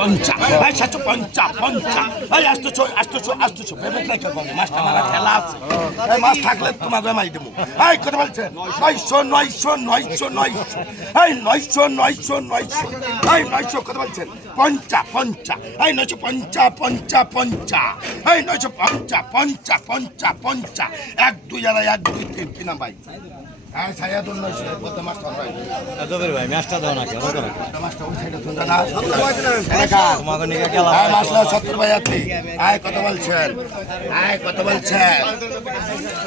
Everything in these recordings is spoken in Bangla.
পঞ্চা, এই 750, এই 800 পেমেন্ট লেখা করবো, মাছটা মারা খেলা আছে, এই মাছ থাকলে তোমাকে মাই দেবো। এই কথা বলছেন 900, এই 900, এই 900 কথা বলছেন 50, এই 950, এই 950, 1 2 1 2 3 কি নাম ভাই? হ্যাঁ ছায়াদুল 900 কত মাছ ধরবে ভাই ম্যাচটা দাও না কেন মাছটা ওই সাইডে তুলতে না তোমাকে নিয়ে গেলাম মাছলা 70 ভাই আছে। আয় কত বলছেন? আয় কত বলছেন?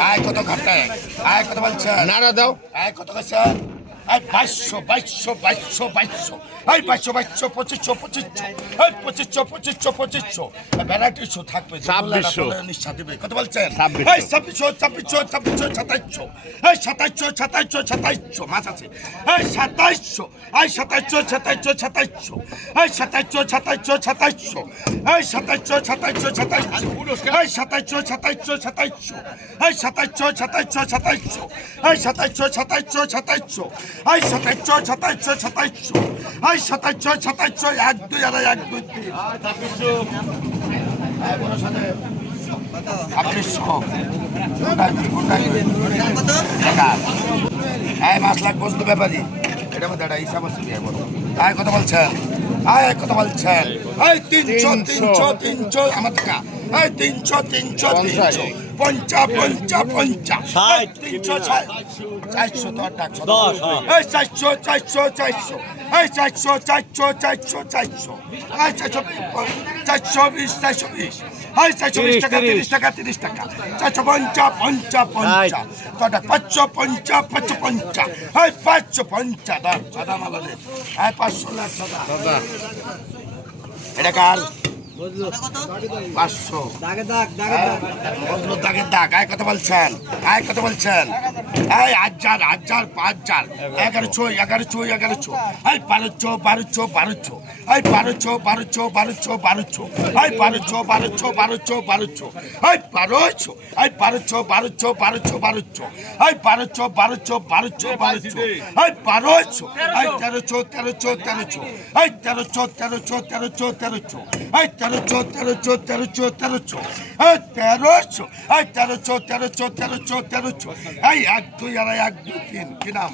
আয় কত ঘাটে? আয় কত বলছেন? নাড়া দাও। আয় কত বলছেন? এই 2200, এই 2500, এই 2500, ভ্যারাইটি শো থাকবে 2600 নিশ্চয় দিবে। কত বলছেন? 2600 এই 2600, 2700, এই 2700 মাছ আছে। এই 2700, এই 2700, এই 2700, এই 2700, এই 2700, এই 2700, এই 2700, এই 2700, এই 2700, 1 2 1 2 3 এই মাছ লাখ বসলো ব্যাপারি এটা মধ্যে একটা হিসাব আছে আয় কত বলছেন? আয় কত বলছেন? এই 300 আমার টাকা এই 300, 50, 400 তো ডাকছো 10 এই 400, এই 400, এই 420, এই 420 টাকা 30 টাকা 450, তোটা 550, এই 550 দাম সাদা মালালে এই 500 লাখ সাদা এটা কাল 500 দাগের দাগ। আয় কত বলছেন? আয় কত বলছেন? এই 1000, 5000, 1100, এই 1200, এই 1200, এই 1200, এই 1200, এই 1200, এই 1200, এই 1200, এই 1200, এই 1300, এই 1300, এই 1300, এই 1300, এই 1300, এই 1 2 1 2 3 কি নাম?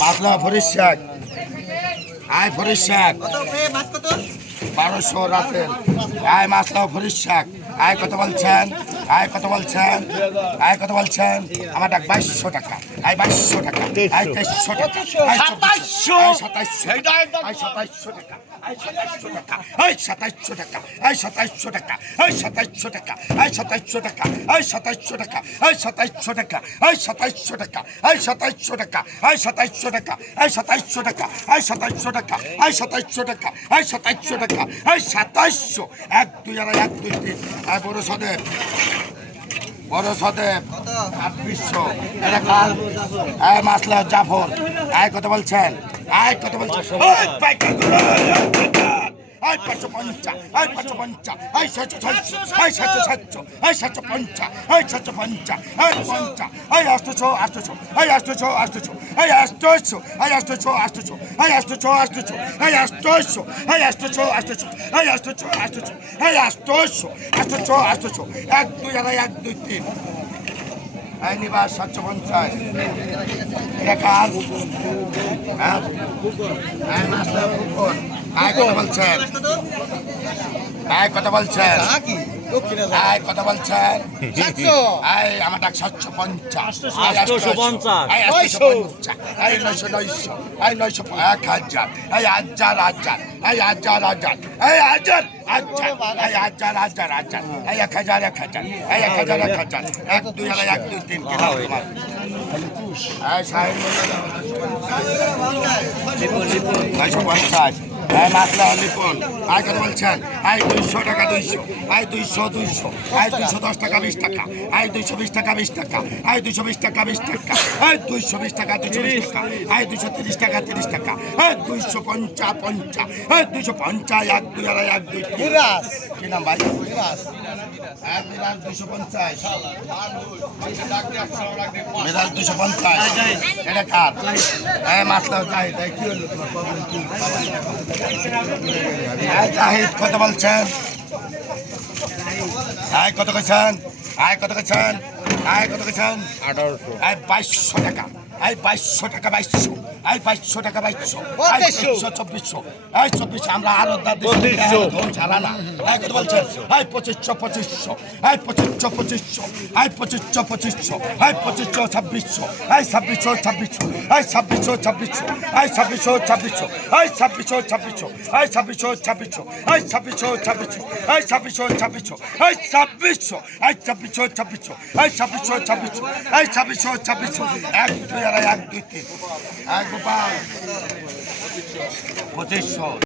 মাছলা ফরিশাক আয় ফরিশাক 1200 রাখেন। আয় মাছলা ফরিশাক আয় কত বলছেন? আয় কত বলছেন? আয় কত বলছেন? আমার টাকা 2200 টাকা, আয় 2200 টাকা, আয় 2300 টাকা, 2700 টাকা, আয় 2700 টাকা, আয় 2700 টাকা, আয় 2700 টাকা, আয় 2700 টাকা, আয় 2700 টাকা, আয় 2700 টাকা, আয় 2700 টাকা, আয় 2700 টাকা, আয় 2700 টাকা, আয় 2700 টাকা, আয় 2700 টাকা, আয় 2700 টাকা, আয় 2700 টাকা, আয় 2700 টাকা, আয় 2700 টাকা, আয় 2700 1 2 1 2 3 আয় বড় সদেব 2800 এটা কাল আয় মাসলা জাফর আয় কত বলছেন? আয় কত বলছেন? আয় 550, আয় 550, আয় 700, আয় 700, আয় 750, আয় 750, আয় 50, আয় 800, আয় 800, আয় 800, আয় 800, আয় 800, আয় 800, আয় 800, আয় 800, 1 2 1 2 3 আয় নিবাস 750 এটা কাল আয় মাসলা ফুকন আয় কত বলছেন? আয় কত বলছেন? আয় কত বলছেন? আয় আমার টাকা 750, 850, আয় 850, আয় 900, আয় 900, 1000, আয় 1000, আয় 1000, আয় 1000, আয় 1000, আয় 1000, আয় 1000, 1 2 1 2 3 কি নাম তোমার? আয় 950, এই মাছলা লিপন আয় কত বলছেন আয় 200 টাকা 200 আয় 200 200 আয় 210 টাকা 20 টাকা আয় 220 টাকা 20 টাকা আয় 220 টাকা 20 টাকা আয় 220 টাকা 220 টাকা আয় 230 টাকা 30 টাকা আয় 250 50 আয় 250 1 2 আর 1 2 বিরাজ কি নাম ভাই মিরাজ 250 মিরাজ 250 এটা কার এই মাছলা যাই তাই কি হলো তোমার প্রবলেম কি জাহিদ কত বলছেন আয় কত কইছেন আয় কত কইছেন আয় কত কইছেন 1800 আয় 2200 টাকা আয় 2200 টাকা 2200 আয় 2200 টাকা 2200 আয় 2400 আয় 2400 আমরা আরো দাদ দিছি ধন ছাড়া না আয় কত বলছেন আয় 2500 আয় 2500 আয় 2500 আয় 2500 আয় 2600 আয় 2600 আয় 2600 আয় 2600 আয় 2600 আয় 2600 আয় 2600 আয় 2600 আয় 2600 আয় 2600 আয় 2600 এক দুই আর এক দুই তিন এক গোপাল 2500